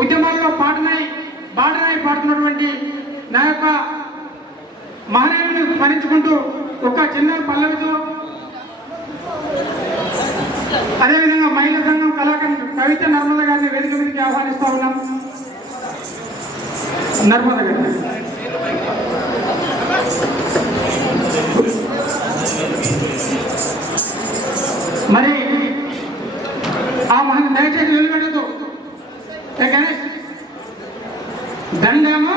ఉద్యమాల్లో పాటనై బాటనై పాడుతున్నటువంటి నా యొక్క మహనీయుని స్మరించుకుంటూ ఒక చిన్న పల్లవితో అదేవిధంగా మహిళా సంఘం కళాకారు కవిత నర్మద గారిని వేదిక మీదకి ఆహ్వానిస్తా ఉన్నాం. నర్మద గారి. మరి ఆ మహన్ దయచేసి వెలుగడదు దండమో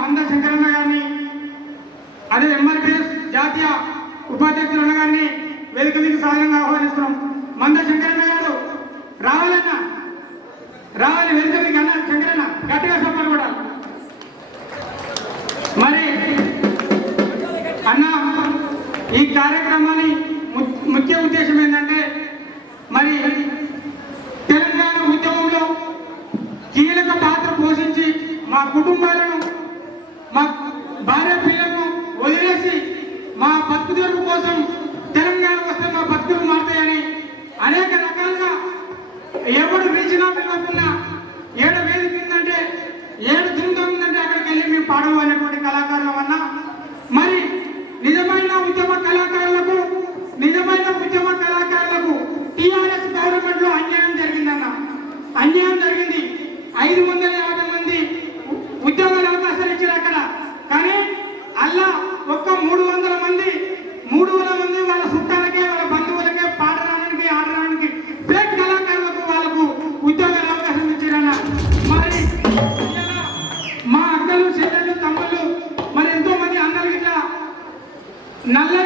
మంద శంకరన్న గారిని అదే ఎంఆర్పిఎస్ జాతీయ ఉపాధ్యక్షులు గారిని వేదిక దిగి సహజంగా ఆహ్వానిస్తున్నాం. మంద శంకరన్న గారు రావాలన్న రావాలి వేదిక మీకు అన్న శంకరన్న గట్టిగా చెప్పాలి కూడా. మరి అన్న ఈ కార్యక్రమాన్ని బతుకు కోసం తెలంగాణ వస్తే మా బతుకులు మారుతాయని అనేక రకాలుగా ఎవడు రీజనల్ పిల్లకున్నా ఏడు వేదిక ఉందంటే ఏడు దుంగ ఉందంటే అక్కడికి వెళ్ళి మేము పాడవు అనేటువంటి కళాకారులం అన్నా. మరి నిజమైన ఉద్యమ కళాకారులకు నిజమైన ఉద్యమ కళాకారులకు టీఆర్ఎస్ గవర్నమెంట్లో అన్యాయం జరిగిందన్న. అన్యాయం జరిగింది. ఐదు వందల యాభై మంది ఉద్యోగాల అవకాశాలు ఇచ్చారు అక్కడ. కానీ అల్లా ఒక్క మూడు వందల நல்ல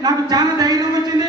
నాకు చాలా ధైర్యం వచ్చింది